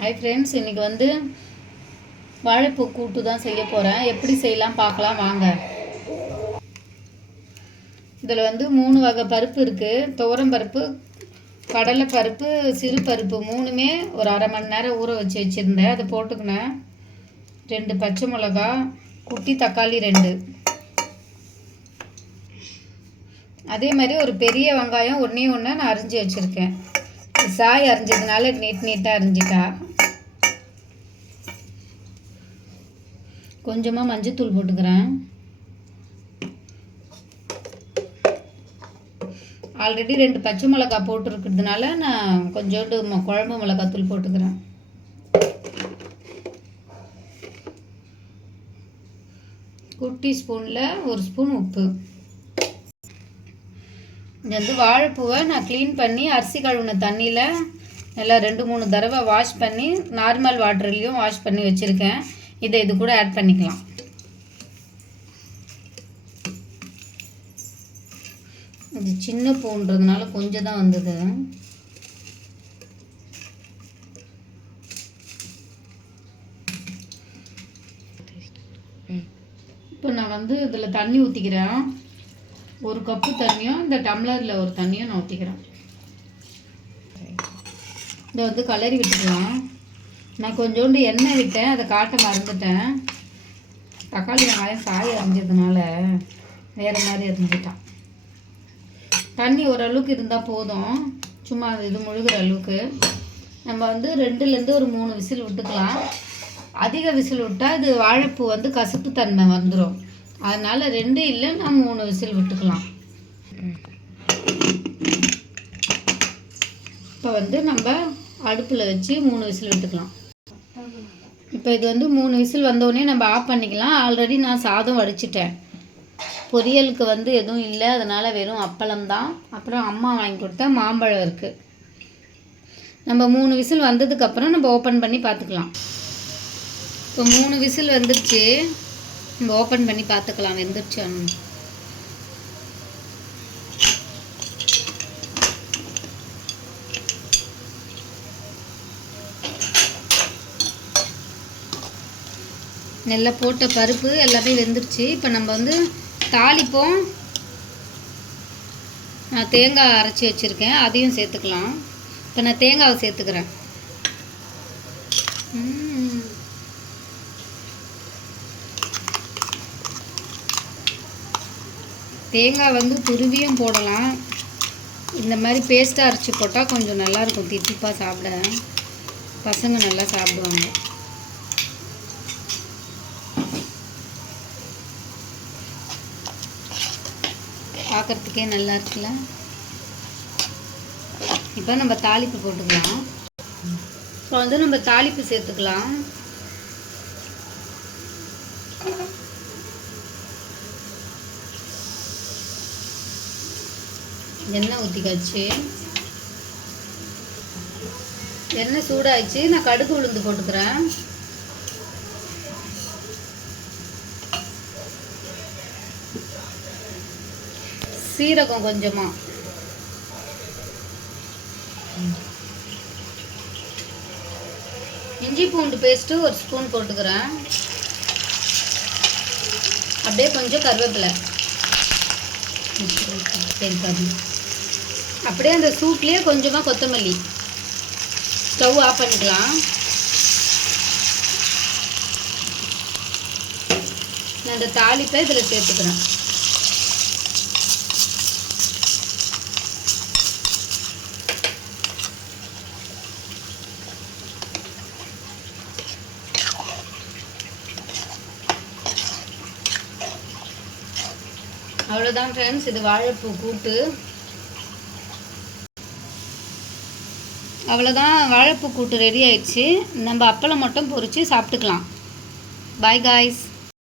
Hi friends, இன்றைக்கி வந்து வாழைப்பூ கூட்டு தான் செய்ய போகிறேன். எப்படி செய்யலாம் பார்க்கலாம் வாங்க. இதில் வந்து 3 வகை பருப்பு இருக்குது. துவரம் பருப்பு, கடலை பருப்பு, சிறு பருப்பு மூணுமே ஒரு அரை மணி நேரம் ஊற வச்சு வச்சுருந்தேன். அதை போட்டுக்கினேன். 2 பச்சை மிளகா, குட்டி தக்காளி 2, அதே மாதிரி ஒரு பெரிய வெங்காயம் ஒன்று நான் அரிஞ்சு வச்சுருக்கேன். சாய் அரிஞ்சதுனால நீட்டாக அரிஞ்சிட்டா. கொஞ்சமாக மஞ்சத்தூள் போட்டுக்கிறேன். ஆல்ரெடி 2 பச்சை மிளகா போட்டுருக்கிறதுனால நான் கொஞ்சோண்டு குழம்பு மிளகாத்தூள் போட்டுக்கிறேன். குட்டி ஸ்பூனில் 1 ஸ்பூன் உப்பு. இது வந்து வாழைப்பூவை நான் க்ளீன் பண்ணி அரிசி கழுவுன தண்ணியில் நல்லா 2-3 தடவை வாஷ் பண்ணி நார்மல் வாட்டர்லேயும் வாஷ் பண்ணி வச்சுருக்கேன். இதை இது கூட ஆட் பண்ணிக்கலாம். இது சின்ன பூன்றதுனால கொஞ்சம் தான் வந்தது. இப்போ நான் வந்து இதில் தண்ணி ஊற்றிக்கிறேன். 1 கப்பு தண்ணியும் இந்த டம்ளரில் ஒரு தண்ணியும் நான் ஊற்றிக்கிறேன். இதை வந்து கலரி விட்டுக்கலாம். நான் கொஞ்சோண்டு எண்ணெய் விட்டேன், அதை காட்ட மறந்துட்டேன். தக்காளி வெங்காயம் காய் அரிஞ்சதுனால வேறு மாதிரி அரிஞ்சிட்டான். தண்ணி ஓரளவுக்கு இருந்தால் போதும், சும்மா இது முழுகிற அளவுக்கு. நம்ம வந்து 2லேருந்து ஒரு 3 விசில் விட்டுக்கலாம். அதிக விசில் விட்டால் இது வாழைப்பூ வந்து கசப்பு தன்மை வந்துடும். அதனால் 2 இல்லைன்னா 3 விசில் விட்டுக்கலாம். இப்போ வந்து நம்ம அடுப்பில் வச்சு 3 விசில் விட்டுக்கலாம். இப்போ இது வந்து 3 விசில் வந்தோடனே நம்ம ஆஃப் பண்ணிக்கலாம். ஆல்ரெடி நான் சாதம் வடிச்சிட்டேன். பொரியலுக்கு வந்து எதுவும் இல்லை, அதனால் வெறும் அப்பளம் தான். அப்புறம் அம்மா வாங்கி கொடுத்த மாம்பழம் இருக்குது. நம்ம 3 விசில் வந்ததுக்கப்புறம் நம்ம ஓப்பன் பண்ணி பார்த்துக்கலாம். இப்போ 3 விசில் வந்துடுச்சு. நம்ம ஓப்பன் பண்ணி பார்த்துக்கலாம் வெந்துருச்சான்னு. நல்லா போட்ட பருப்பு எல்லாமே வெந்துருச்சு. இப்போ நம்ம வந்து தாளிப்போம். நான் தேங்காய் அரைச்சி வச்சுருக்கேன், அதையும் சேர்த்துக்கலாம். இப்போ நான் தேங்காவை சேர்த்துக்கிறேன். தேங்காய் வந்து துருவியும் போடலாம். இந்த மாதிரி பேஸ்ட்டாக அரைச்சி போட்டால் கொஞ்சம் நல்லாயிருக்கும், தித்திப்பாக சாப்பிட. பசங்க நல்லா சாப்பிடுவாங்க. பார்க்குறதுக்கே நல்லா இருக்குல்ல. இப்போ நம்ம தாளிப்பு போட்டுக்கலாம். இப்போ வந்து நம்ம தாளிப்பு சேர்த்துக்கலாம். எண்ணெய் ஊற்றிக்காச்சு. எண்ணெய் சூடாயிடுச்சு. நான் கடுகு உளுந்து போட்டுக்கிறேன். சீரகம் கொஞ்சமாக, இஞ்சி பூண்டு பேஸ்ட்டு 1 ஸ்பூன் போட்டுக்கிறேன். அப்படியே கொஞ்சம் கருவேப்பிலை. அப்படியே அந்த சூட்லேயே கொஞ்சமாக கொத்தமல்லி. ஸ்டவ் ஆஃப் பண்ணிக்கலாம். நான் இந்த தாளிப்பை இதில் சேர்த்துக்கிறேன். அவ்வளோதான் ஃப்ரெண்ட்ஸ், இது வாழைப்பூ கூட்டு. அவ்வளோதான், வாழைப்பூ கூட்டு ரெடி ஆயிடுச்சு. நம்ம அப்பளம் மட்டும் பொரித்து சாப்பிட்டுக்கலாம். Bye guys.